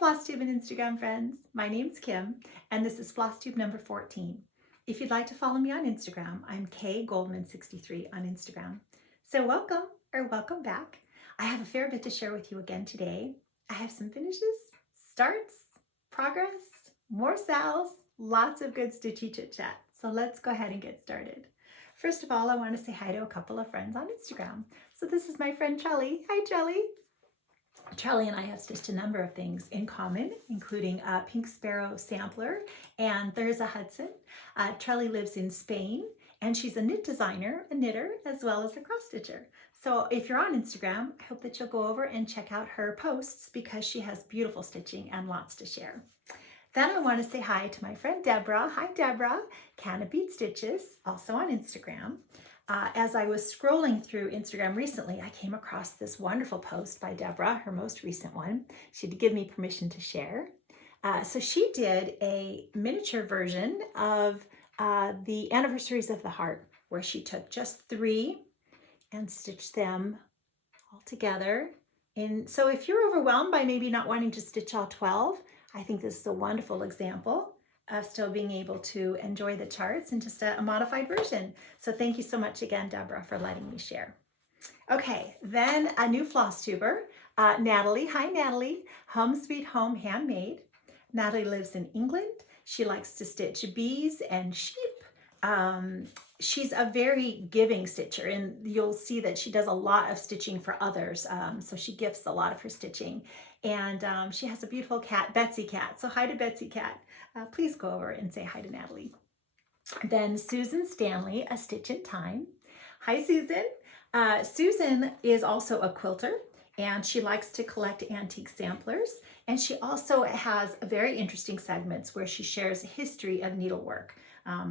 Flosstube and Instagram friends. My name's Kim, and this is Flosstube number 14. If you'd like to follow me on Instagram, I'm kgoldman63 on Instagram. So welcome or welcome back. I have a fair bit to share with you again today. I have some finishes, starts, progress, more SALs, lots of good stitchy chit chat. So let's go ahead and get started. First of all, I want to say hi to a couple of friends on Instagram. So this is my friend Charlie. Hi, Charlie. Charlie and I have stitched a number of things in common, including a Pink Sparrow sampler and there's a Hudson. Charlie lives in Spain and she's a knit designer, a knitter, as well as a cross stitcher. So if you're on Instagram, I hope that you'll go over and check out her posts because she has beautiful stitching and lots to share. Then I want to say hi to my friend Deborah. Hi Deborah, Canopy Stitches, also on Instagram. As I was scrolling through Instagram recently, I came across this wonderful post by Deborah, her most recent one. She did give me permission to share. So she did a miniature version of the Anniversaries of the Heart, where she took just 3 and stitched them all together. And so if you're overwhelmed by maybe not wanting to stitch all 12, I think this is a wonderful example of still being able to enjoy the charts in just a modified version. So thank you so much again, Deborah, for letting me share. Okay, then a new floss tuber, Natalie. Hi, Natalie. Home Sweet Home Handmade. Natalie lives in England. She likes to stitch bees and sheep. She's a very giving stitcher, and you'll see that she does a lot of stitching for others. So she gifts a lot of her stitching. And she has a beautiful cat, Betsy Cat. So hi to Betsy Cat. Please go over and say hi to Natalie. Then Susan Stanley, A Stitch in Time. Hi, Susan. Susan is also a quilter, and she likes to collect antique samplers. And she also has very interesting segments where she shares a history of needlework.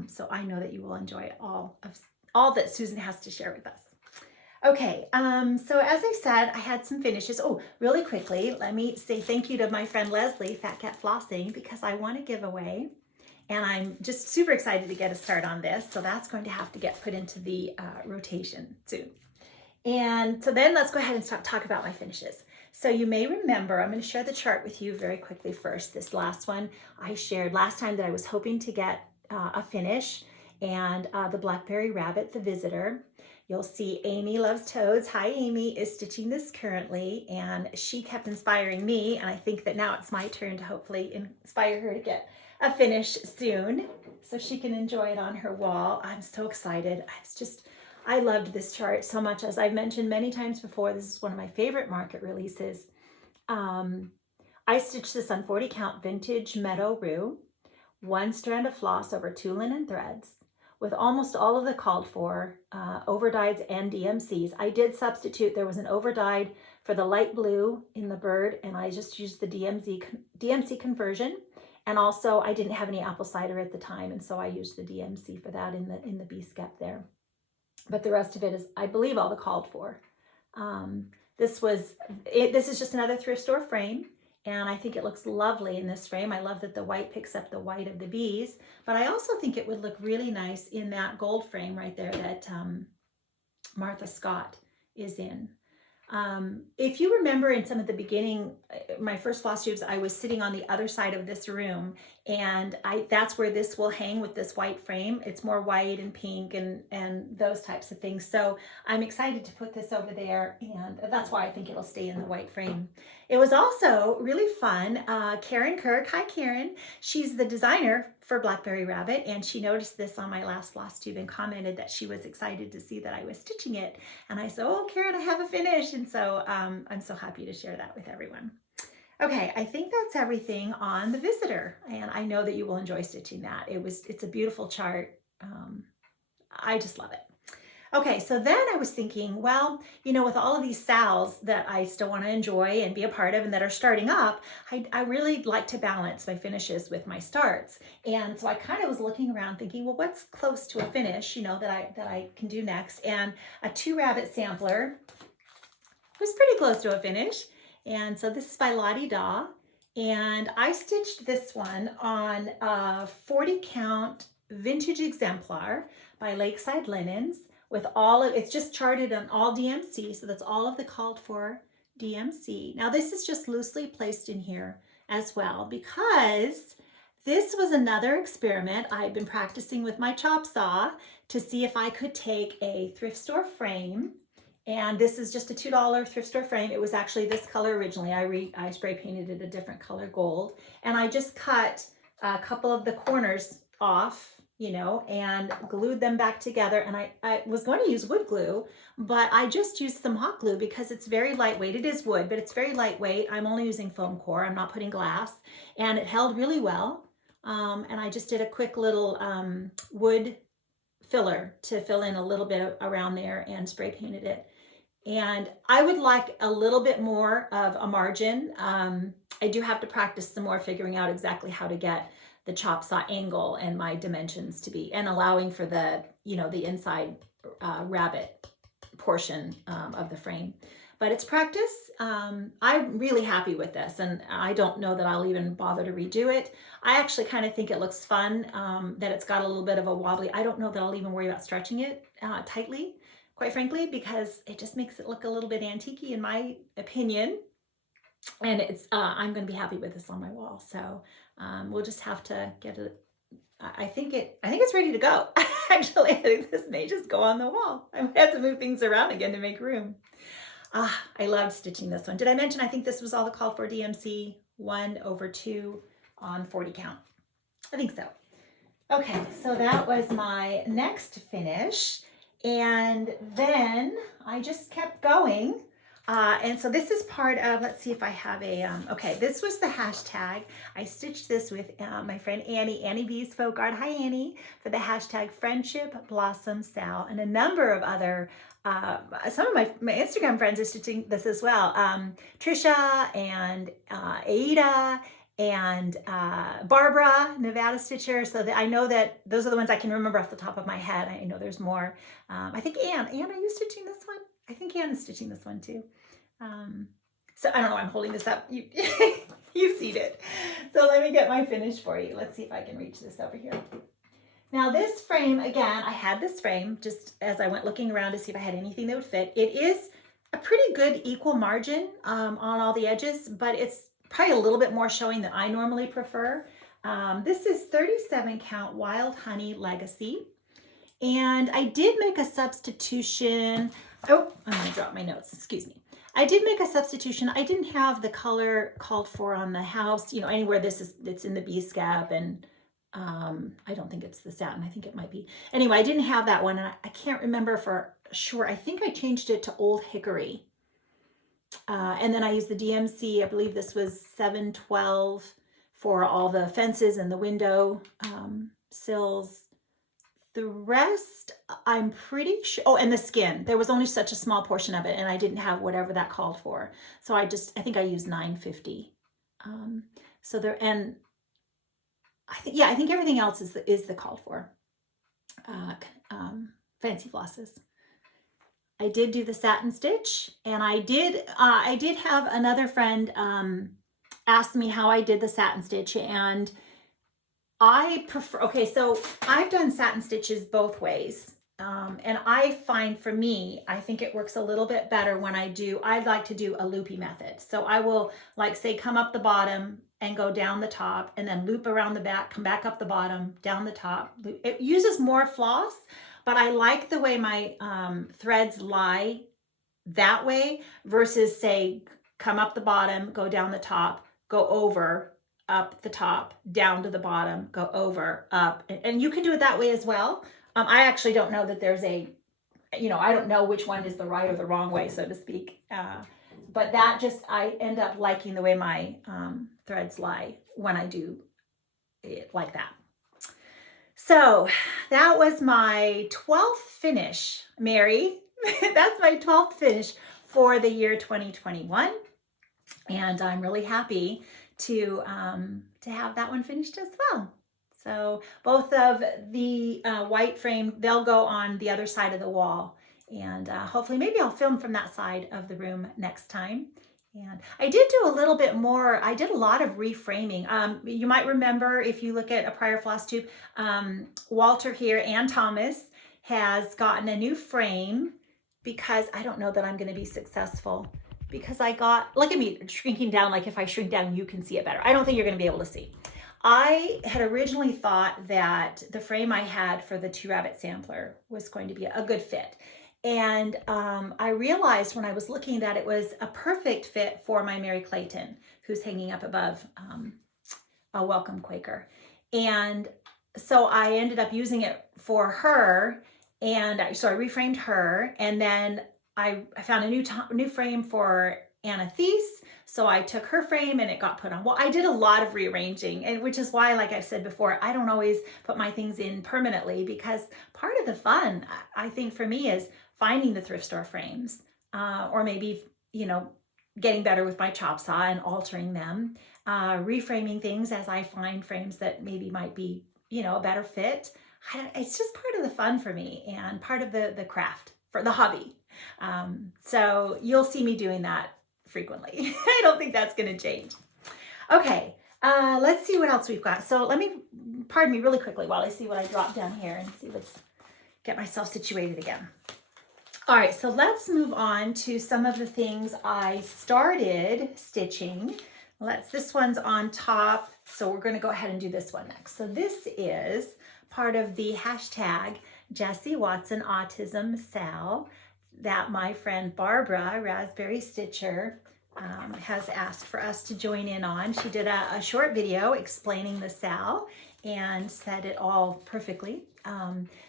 So I know that you will enjoy all that Susan has to share with us. Okay, so as I said, I had some finishes. Oh, really quickly, let me say thank you to my friend Leslie, Fat Cat Flossing, because I want to give away, and I'm just super excited to get a start on this. So that's going to have to get put into the rotation soon. And so then let's go ahead and talk about my finishes. So you may remember, I'm going to share the chart with you very quickly first. This last one I shared last time that I was hoping to get a finish, and the Blackberry Rabbit, the Visitor. You'll see Amy Loves Toads. Hi, Amy is stitching this currently, and she kept inspiring me, and I think that now it's my turn to hopefully inspire her to get a finish soon so she can enjoy it on her wall. I'm so excited. I loved this chart so much. As I've mentioned many times before, this is one of my favorite market releases. I stitched this on 40 count vintage Meadow Rue, 1 strand of floss over 2 linen threads, with almost all of the called for overdyes and DMCs. I did substitute, there was an overdyed for the light blue in the bird, and I just used the DMC conversion. And also I didn't have any apple cider at the time, and so I used the DMC for that in the bee skep there. But the rest of it is, I believe, all the called for. This is just another thrift store frame. And I think it looks lovely in this frame. I love that the white picks up the white of the bees, but I also think it would look really nice in that gold frame right there that Martha Scott is in. If you remember in some of the beginning, my first floss tubes, I was sitting on the other side of this room, and that's where this will hang with this white frame. It's more white and pink and those types of things. So I'm excited to put this over there, and that's why I think it'll stay in the white frame. It was also really fun. Karen Kirk, hi Karen. She's the designer for Blackberry Rabbit, and she noticed this on my last floss tube and commented that she was excited to see that I was stitching it. And I said, oh, Karen, I have a finish. And so I'm so happy to share that with everyone. Okay, I think that's everything on the Visitor, and I know that you will enjoy stitching that. It's a beautiful chart. I just love it. Okay, so then I was thinking, well, you know, with all of these SALs that I still want to enjoy and be a part of and that are starting up, I really like to balance my finishes with my starts. And so I kind of was looking around thinking, well, what's close to a finish, you know, that I can do next? And a 2 rabbit sampler was pretty close to a finish. And so this is by Lottie Daw. And I stitched this one on a 40 count vintage exemplar by Lakeside Linens. With it's just charted on all DMC, so that's all of the called for DMC. Now this is just loosely placed in here as well, because this was another experiment. I've been practicing with my chop saw to see if I could take a thrift store frame, and this is just a $2 thrift store frame. It was actually this color originally. I spray painted it a different color, gold, and I just cut a couple of the corners off, you know, and glued them back together. And I was going to use wood glue, but I just used some hot glue because it's very lightweight. It is wood, but it's very lightweight. I'm only using foam core. I'm not putting glass, and it held really well. And I just did a quick little wood filler to fill in a little bit around there and spray painted it. And I would like a little bit more of a margin. I do have to practice some more figuring out exactly how to get the chop saw angle and my dimensions to be, and allowing for the, you know, the inside rabbet portion of the frame. But it's practice. I'm really happy with this, and I don't know that I'll even bother to redo it. I actually kind of think it looks fun, that it's got a little bit of a wobbly. I don't know that I'll even worry about stretching it tightly, quite frankly, because it just makes it look a little bit antique-y in my opinion. And it's I'm going to be happy with this on my wall. So we'll just have to get it. I think it's ready to go. Actually, I think this may just go on the wall. I might have to move things around again to make room. I loved stitching this one. Did I mention I think this was all the called for DMC 1/2 on 40 count? I think so. Okay, so that was my next finish. And then I just kept going. And so this is part of, let's see if I have a, okay, this was the hashtag. I stitched this with my friend Annie B's Folk Art. Hi, Annie, for the hashtag Friendship Blossom Sal, and a number of other, some of my Instagram friends are stitching this as well. Trisha and Aida and Barbara, Nevada Stitcher. So that I know that those are the ones I can remember off the top of my head. I know there's more. I think Anne, are you stitching this one? I think Anne is stitching this one too. So I don't know, I'm holding this up. You've seen it. So let me get my finish for you. Let's see if I can reach this over here. Now this frame, again, I had this frame just as I went looking around to see if I had anything that would fit. It is a pretty good equal margin on all the edges, but it's probably a little bit more showing than I normally prefer. This is 37 count Wild Honey Legacy. And I did make a substitution. Oh, I'm gonna drop my notes, excuse me. I did make a substitution. I didn't have the color called for on the house, you know, anywhere it's in the bee scab, and I don't think it's the satin, I think it might be. Anyway, I didn't have that one, and I can't remember for sure. I think I changed it to Old Hickory. And then I used the DMC, I believe this was 712 for all the fences and the window sills. The rest, I'm pretty sure, oh, and the skin, there was only such a small portion of it, and I didn't have whatever that called for. So I think I used 950. So there, and I think everything else is the called for. Fancy flosses. I did do the satin stitch, and I did have another friend ask me how I did the satin stitch, and I prefer, okay, so I've done satin stitches both ways. And I find, for me, I think it works a little bit better when I'd like to do a loopy method. So I will, like, say, come up the bottom and go down the top, and then loop around the back, come back up the bottom, down the top. It uses more floss, but I like the way my threads lie that way versus, say, come up the bottom, go down the top, go over, up the top, down to the bottom, go over, up. And you can do it that way as well. I actually don't know that there's a, you know, I don't know which one is the right or the wrong way, so to speak. But that just, I end up liking the way my threads lie when I do it like that. So that was my 12th finish, Mary. That's my 12th finish for the year 2021. And I'm really happy to have that one finished as well. So both of the white frame, they'll go on the other side of the wall, and hopefully maybe I'll film from that side of the room next time. And I did do a little bit more. I did a lot of reframing. You might remember, if you look at a prior Flosstube, Walter here and Thomas has gotten a new frame, because I don't know that I'm going to be successful because I got, look at me shrinking down, like if I shrink down, you can see it better. I don't think you're gonna be able to see. I had originally thought that the frame I had for the 2-rabbit sampler was going to be a good fit. And I realized when I was looking that it was a perfect fit for my Mary Clayton, who's hanging up above a Welcome Quaker. And so I ended up using it for her, and so I reframed her, and then I found a new frame for Anna Thies. So I took her frame and it got put on. Well, I did a lot of rearranging, and which is why, like I've said before, I don't always put my things in permanently, because part of the fun, I think for me, is finding the thrift store frames, or maybe, you know, getting better with my chop saw and altering them, reframing things as I find frames that maybe might be, you know, a better fit. It's just part of the fun for me and part of the craft, for the hobby. So you'll see me doing that frequently. I don't think that's going to change. Okay, let's see what else we've got. So pardon me really quickly while I see what I dropped down here and see get myself situated again. All right, so let's move on to some of the things I started stitching. This one's on top, so we're going to go ahead and do this one next. So this is part of the hashtag Jessie Watson Autism SAL that my friend Barbara, Raspberry Stitcher, has asked for us to join in on. She did a short video explaining the SAL and said it all perfectly.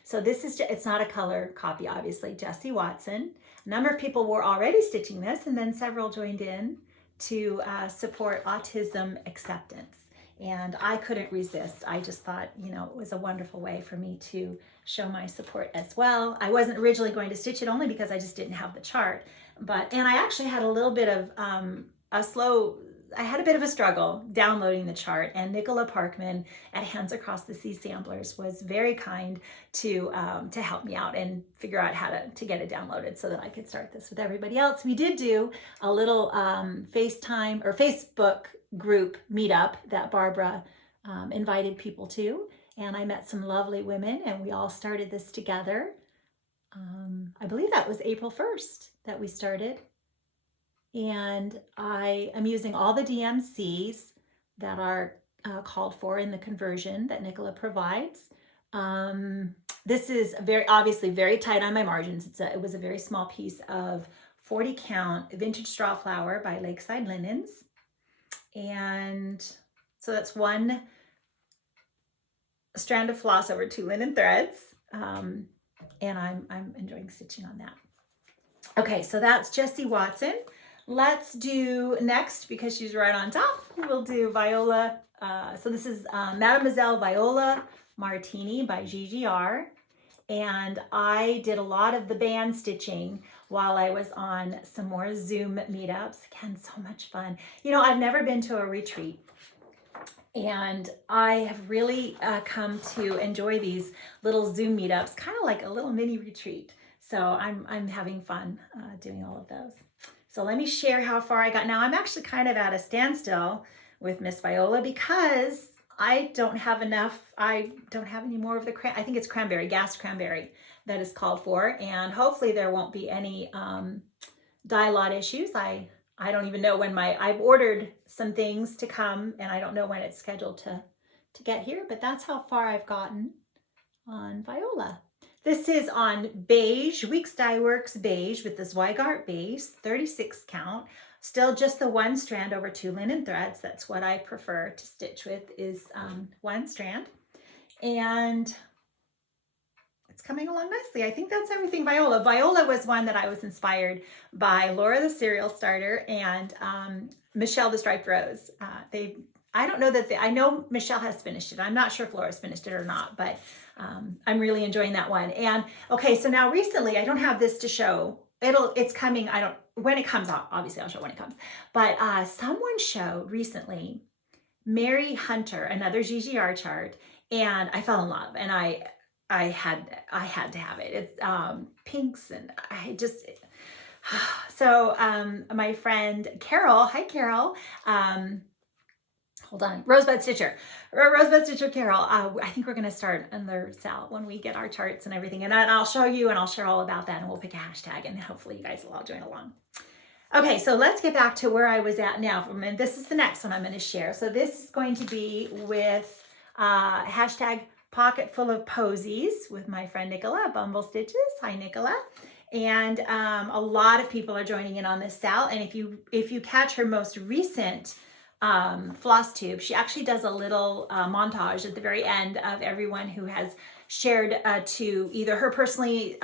So this is, it's not a color copy, obviously, Jessie Watson. A number of people were already stitching this, and then several joined in to support autism acceptance. And I couldn't resist. I just thought, you know, it was a wonderful way for me to show my support as well. I wasn't originally going to stitch it only because I just didn't have the chart. And I actually had a little bit of I had a bit of a struggle downloading the chart, and Nicola Parkman at Hands Across the Sea Samplers was very kind to help me out and figure out how to get it downloaded so that I could start this with everybody else. We did do a little FaceTime or Facebook group meetup that Barbara invited people to, and I met some lovely women, and we all started this together. I believe that was April 1st that we started. And I am using all the DMCs that are called for in the conversion that Nicola provides. This is obviously very tight on my margins. It was a very small piece of 40 count vintage straw flower by Lakeside Linens. And so that's one strand of floss over 2 linen threads. And I'm enjoying stitching on that. Okay, so that's Jessie Watson. Let's do next, because she's right on top, we'll do Viola. So this is Mademoiselle Viola Martini by GGR. And I did a lot of the band stitching while I was on some more Zoom meetups. Again, so much fun. You know, I've never been to a retreat, and I have really come to enjoy these little Zoom meetups, kind of like a little mini retreat. So I'm having fun doing all of those. So let me share how far I got. Now I'm actually kind of at a standstill with Miss Viola because I don't have enough. I don't have any more of the, I think it's cranberry, gas cranberry that is called for. And hopefully there won't be any dye lot issues. I don't even know when I've ordered some things to come, and I don't know when it's scheduled to get here, but that's how far I've gotten on Viola. This is on beige, Weeks Dye Works beige with the Zweigart base, 36 count. Still just the one strand over 2 linen threads. That's what I prefer to stitch with, is one strand. And it's coming along nicely. I think that's everything Viola. Viola was one that I was inspired by Laura the Cereal Starter and Michelle the Striped Rose. I don't know that I know Michelle has finished it. I'm not sure if Laura's finished it or not, but I'm really enjoying that one. And okay, so now recently, I don't have this to show. It's coming. When it comes out, obviously I'll show when it comes. But someone showed recently Mary Hunter, another GGR chart, and I fell in love, and I had to have it. It's pinks, and I just so my friend Carol, hi Carol. Hold on, Rosebud Stitcher Carol. I think we're going to start another SAL when we get our charts and everything. And I'll show you, and I'll share all about that, and we'll pick a hashtag, and hopefully you guys will all join along. Okay, so let's get back to where I was at now. And this is the next one I'm going to share. So this is going to be with hashtag Pocketful of Posies with my friend Nicola, Bumble Stitches. Hi, Nicola. And a lot of people are joining in on this SAL. And if you catch her most recent floss tube, she actually does a little montage at the very end of everyone who has shared to either her personally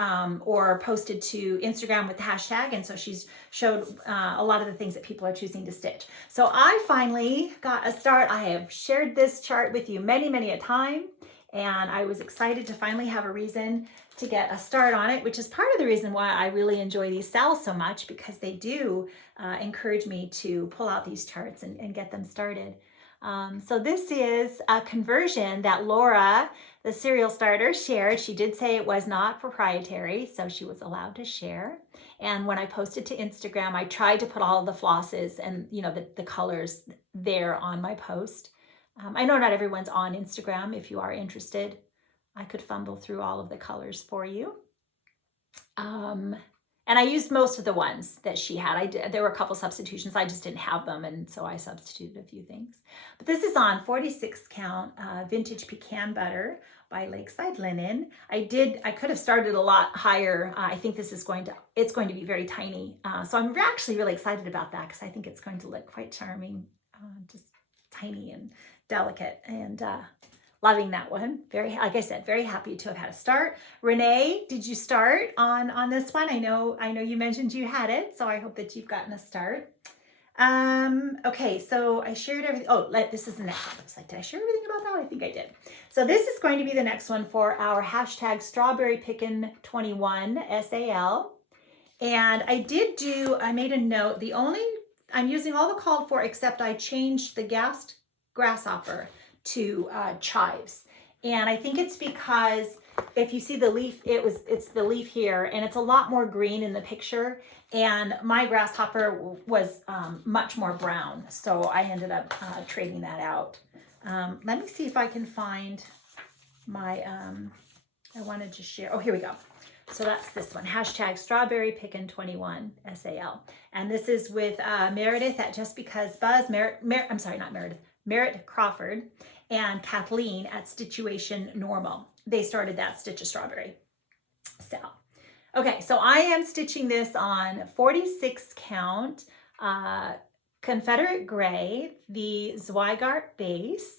or posted to Instagram with the hashtag. And so she's showed a lot of the things that people are choosing to stitch. So I finally got a start. I have shared this chart with you many, many a time. And I was excited to finally have a reason to get a start on it, which is part of the reason why I really enjoy these SALs so much, because they do encourage me to pull out these charts and get them started. So this is a conversion that Laura, the serial starter, shared. She did say it was not proprietary, so she was allowed to share. And when I posted to Instagram, I tried to put all of the flosses and the colors there on my post. I know not everyone's on Instagram. If you are interested, I could fumble through all of the colors for you. And I used most of the ones that she had. There were a couple substitutions. I just didn't have them, and so I substituted a few things. But this is on 46 count vintage pecan butter by Lakeside Linen. I could have started a lot higher. I think it's going to be very tiny. So I'm actually really excited about that because I think it's going to look quite charming, just tiny and delicate, and loving that one. Like I said, very happy to have had a start. Renee, did you start on this one? I know you mentioned you had it, so I hope that you've gotten a start. Okay, so I shared everything. Oh, this is the next one. I was like, did I share everything about that? I think I did. So this is going to be the next one for our hashtag Strawberrypickin21 SAL. And I made a note. I'm using all the called for, except I changed the grasshopper to chives. And I think it's because if you see the leaf, it's the leaf here, and it's a lot more green in the picture. And my grasshopper was much more brown. So I ended up trading that out. Let me see if I can find my, I wanted to share. Oh, here we go. So that's this one, hashtag Strawberrypickin21 SAL. And this is with Meredith at Just Because Buzz, Merritt Crawford, and Kathleen at Situation Normal. They started that Stitch a Strawberry SAL. Okay, so I am stitching this on 46 count Confederate Gray, the Zweigart base.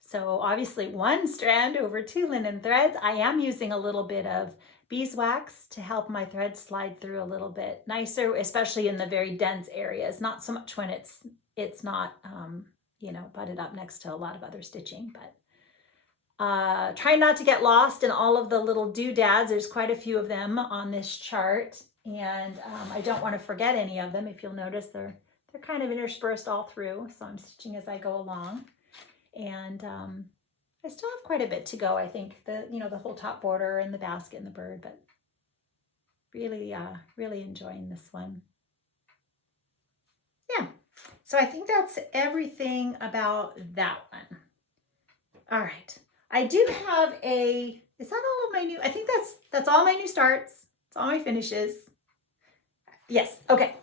So obviously one strand over 2 linen threads. I am using a little bit of beeswax to help my thread slide through a little bit nicer, especially in the very dense areas. Not so much when it's not butted up next to a lot of other stitching, but try not to get lost in all of the little doodads. There's quite a few of them on this chart, and I don't want to forget any of them. If you'll notice, they're kind of interspersed all through, so I'm stitching as I go along. And I still have quite a bit to go. I think the whole top border and the basket and the bird, but really enjoying this one. Yeah, so I think that's everything about that one. All right, I do have is that all of my new, I think that's all my new starts. It's all my finishes. Yes, okay.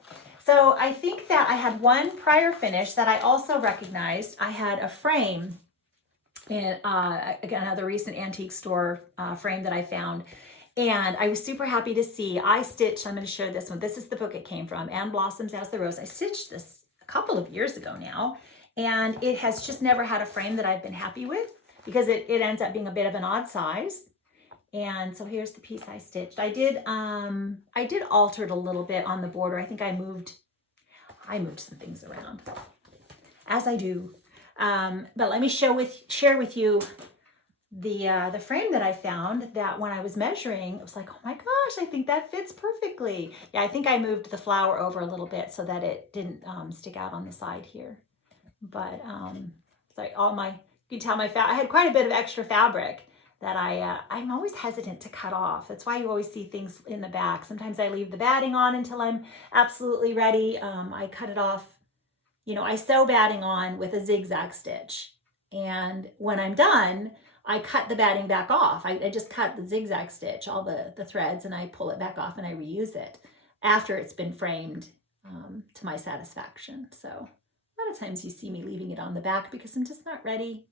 So I think that I had one prior finish that I also recognized. I had a frame, and again, another recent antique store frame that I found. And I was super happy to see, I'm going to show this one. This is the book it came from, And Blossoms as the Rose. I stitched this a couple of years ago now, and it has just never had a frame that I've been happy with because it ends up being a bit of an odd size. And so here's the piece I stitched. I did alter it a little bit on the border. I think I moved some things around, as I do. But let me share with you the frame that I found, that when I was measuring, it was like, oh my gosh, I think that fits perfectly. Yeah, I think I moved the flower over a little bit so that it didn't stick out on the side here. But sorry, you can tell I had quite a bit of extra fabric that I'm always hesitant to cut off. That's why you always see things in the back. Sometimes I leave the batting on until I'm absolutely ready. I cut it off. I sew batting on with a zigzag stitch. And when I'm done, I cut the batting back off. I just cut the zigzag stitch, all the threads, and I pull it back off and I reuse it after it's been framed to my satisfaction. So a lot of times you see me leaving it on the back because I'm just not ready,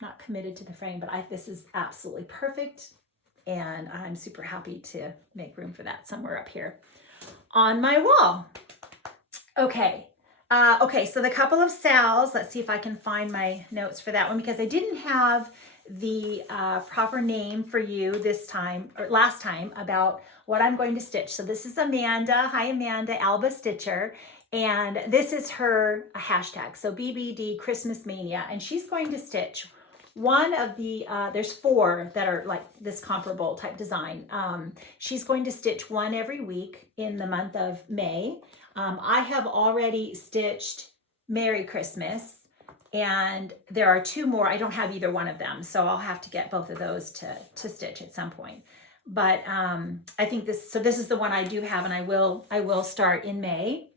not committed to the frame, but this is absolutely perfect. And I'm super happy to make room for that somewhere up here on my wall. Okay. Okay, so the couple of SALs, let's see if I can find my notes for that one, because I didn't have the proper name for you this time, or last time, about what I'm going to stitch. So this is Amanda. Hi, Amanda, Alba Stitcher. And this is her hashtag, so BBD Christmas Mania. And she's going to stitch one of the, there's 4 that are like this comparable type design. She's going to stitch one every week in the month of May. I have already stitched Merry Christmas, and there are 2 more. I don't have either one of them, so I'll have to get both of those to stitch at some point. But I think this is the one I do have, and I will start in May.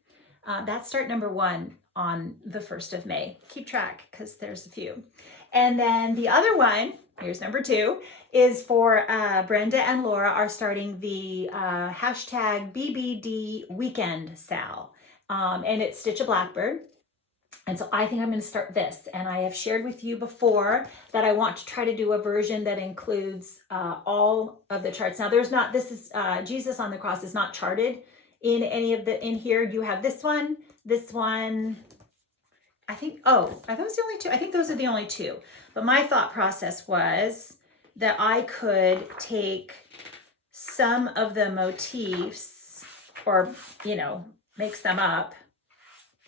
That's start number 1 on the 1st of May. Keep track because there's a few. And then the other one, here's number 2, is for Brenda and Laura are starting the hashtag BBD Weekend SAL. And it's Stitch a Blackbird. And so I think I'm going to start this. And I have shared with you before that I want to try to do a version that includes all of the charts. Now this is Jesus on the Cross is not charted in any of in here. You have this one, I think, are those the only 2? I think those are the only 2. But my thought process was that I could take some of the motifs, or, mix them up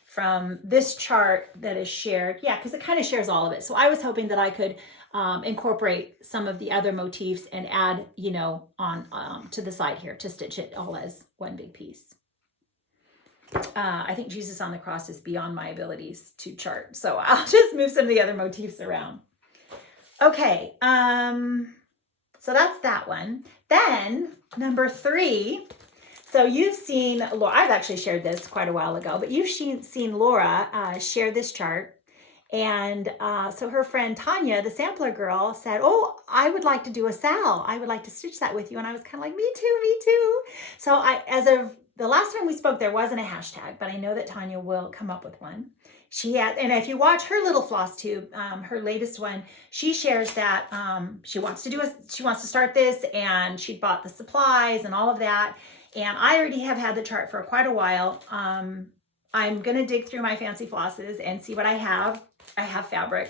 from this chart that is shared. Yeah, because it kind of shares all of it. So I was hoping that I could incorporate some of the other motifs and add, on to the side here to stitch it all as one big piece. I think Jesus on the Cross is beyond my abilities to chart, so I'll just move some of the other motifs around. Okay, so that's that one. Then number 3. So you've seen Laura. I've actually shared this quite a while ago, but you've seen Laura share this chart. And so her friend Tanya, the sampler girl, said, "Oh, I would like to do a SAL. I would like to stitch that with you." And I was kind of like, me too. So as of the last time we spoke, there wasn't a hashtag, but I know that Tanya will come up with one. She had, and if you watch her little floss tube, her latest one, she shares that she wants to start this, and she bought the supplies and all of that. And I already have had the chart for quite a while. I'm going to dig through my fancy flosses and see what I have. I have fabric.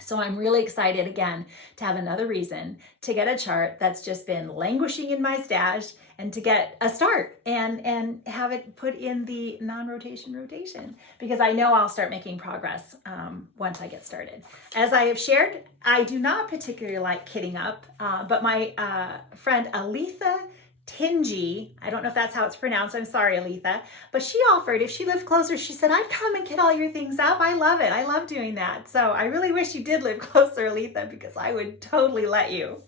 So I'm really excited again to have another reason to get a chart that's just been languishing in my stash, and to get a start and have it put in the rotation, because I know I'll start making progress once I get started. As I have shared, I do not particularly like kitting up, but my friend Aletha Tingy, I don't know if that's how it's pronounced, I'm sorry Aletha, but she offered, if she lived closer, she said, "I'd come and kit all your things up." I love it. I love doing that. So I really wish you did live closer, Aletha, because I would totally let you.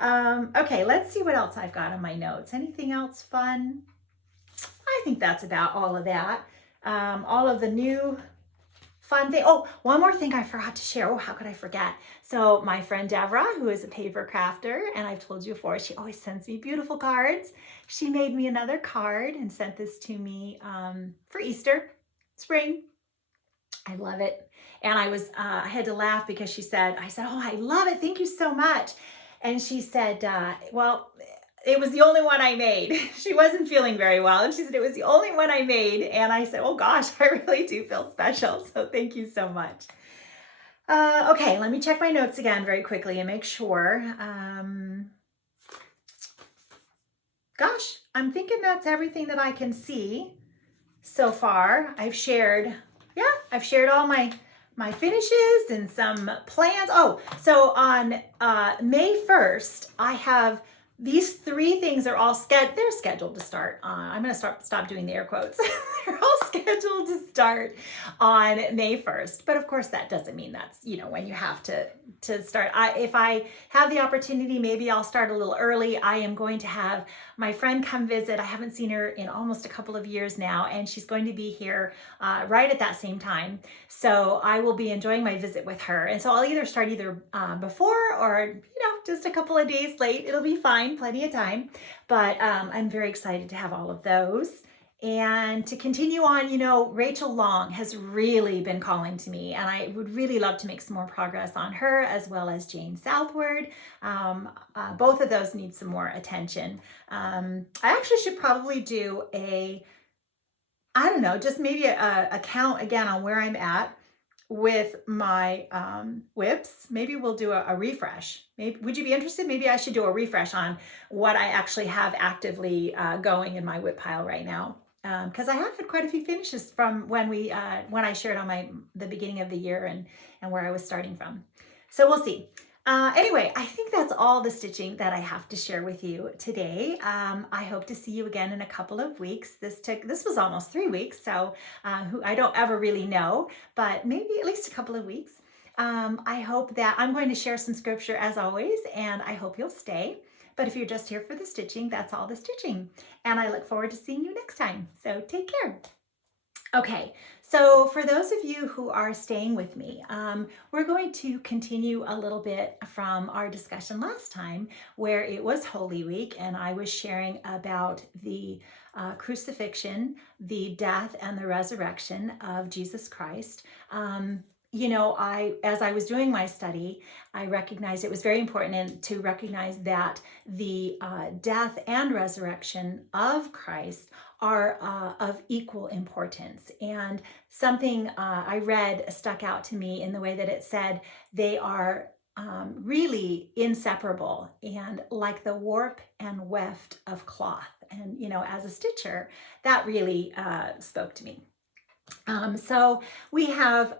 Okay, let's see what else I've got on my notes. Anything else fun? I think that's about all of that. All of the new fun thing. Oh, one more thing I forgot to share. Oh, how could I forget? So my friend Deborah, who is a paper crafter, and I've told you before, she always sends me beautiful cards. She made me another card and sent this to me for Easter, spring. I love it. And I had to laugh because I said, "Oh, I love it. Thank you so much." And she said, well, it was the only one I made. She wasn't feeling very well, and she said, "It was the only one I made." And I said, "Oh gosh, I really do feel special. So thank you so much." Okay, let me check my notes again very quickly and make sure. Gosh, I'm thinking that's everything that I can see so far. I've shared all my finishes and some plans. Oh, so on May 1st, I have these 3 things are all they're scheduled to start. I'm going to stop doing the air quotes. They're all scheduled to start on May 1st. But of course, that doesn't mean that's, when you have to start. If I have the opportunity, maybe I'll start a little early. I am going to have my friend come visit. I haven't seen her in almost a couple of years now, and she's going to be here right at that same time. So I will be enjoying my visit with her. And so I'll either start before or, just a couple of days late. It'll be fine, plenty of time. But I'm very excited to have all of those. And to continue on, Rachel Long has really been calling to me, and I would really love to make some more progress on her, as well as Jane Southward. Both of those need some more attention. I actually should probably do just maybe a count again on where I'm at with my whips. Maybe we'll do a refresh. Would you be interested? Maybe I should do a refresh on what I actually have actively going in my whip pile right now. Because I have had quite a few finishes from when I shared on the beginning of the year and where I was starting from. So we'll see. Anyway, I think that's all the stitching that I have to share with you today. I hope to see you again in a couple of weeks. This was almost 3 weeks, so I don't ever really know, but maybe at least a couple of weeks. I hope that I'm going to share some scripture as always, and I hope you'll stay. But if you're just here for the stitching, that's all the stitching. And I look forward to seeing you next time. So take care. Okay, so for those of you who are staying with me, we're going to continue a little bit from our discussion last time, where it was Holy Week, and I was sharing about the crucifixion, the death, and the resurrection of Jesus Christ. As I was doing my study, I recognized it was very important to recognize that the death and resurrection of Christ are of equal importance. And something I read stuck out to me in the way that it said they are really inseparable and like the warp and weft of cloth. And, as a stitcher, that really spoke to me. So we have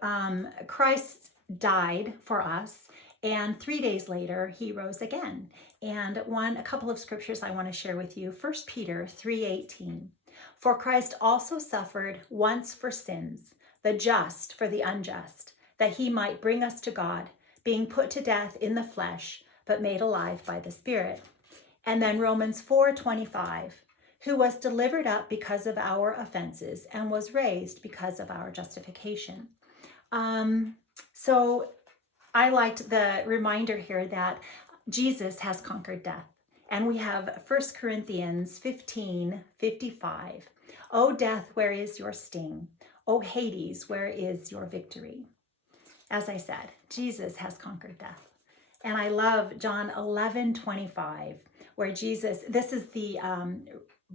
Christ died for us, and 3 days later he rose again. And a couple of scriptures I want to share with you. 1 Peter 3:18. For Christ also suffered once for sins, the just for the unjust, that he might bring us to God, being put to death in the flesh, but made alive by the Spirit. And then Romans 4:25. Who was delivered up because of our offenses and was raised because of our justification. So I liked the reminder here that Jesus has conquered death. And we have 1 Corinthians 15:55. O death, where is your sting? O Hades, where is your victory? As I said, Jesus has conquered death. And I love John 11:25, where this is the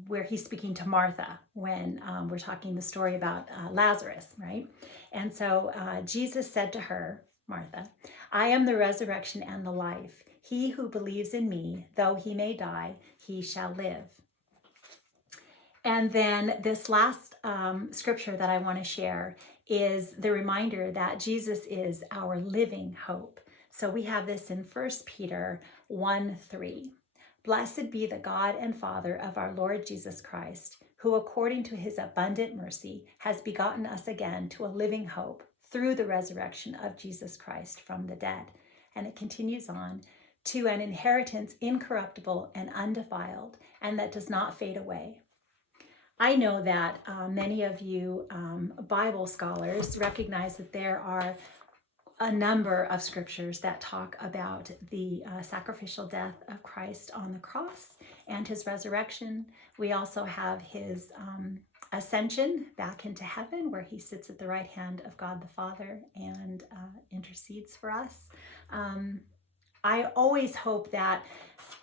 where he's speaking to Martha when we're talking the story about Lazarus, right? And so Jesus said to her, Martha, I am the resurrection and the life. He who believes in me, though he may die, he shall live. And then this last scripture that I want to share is the reminder that Jesus is our living hope. So we have this in 1 Peter 1:3. Blessed be the God and Father of our Lord Jesus Christ, who according to his abundant mercy has begotten us again to a living hope through the resurrection of Jesus Christ from the dead. And it continues on, to an inheritance incorruptible and undefiled, and that does not fade away. I know that many of you Bible scholars recognize that there are a number of scriptures that talk about the sacrificial death of Christ on the cross and his resurrection. We also have his ascension back into heaven, where he sits at the right hand of God the Father and intercedes for us. I always hope that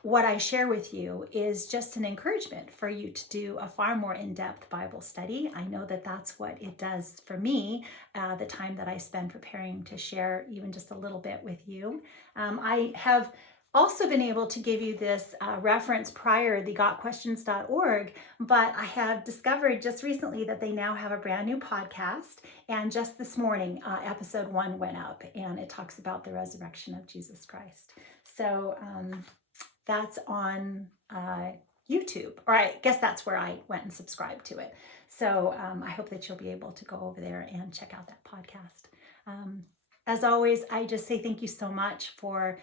what I share with you is just an encouragement for you to do a far more in-depth Bible study. I know that that's what it does for me, the time that I spend preparing to share even just a little bit with you. I have also been able to give you this reference prior, the gotquestions.org, but I have discovered just recently that they now have a brand new podcast, and just this morning, episode 1 went up, and it talks about the resurrection of Jesus Christ. So that's on YouTube, or I guess that's where I went and subscribed to it. So I hope that you'll be able to go over there and check out that podcast. As always, I just say thank you so much for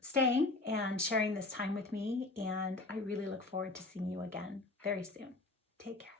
staying and sharing this time with me, and I really look forward to seeing you again very soon. Take care.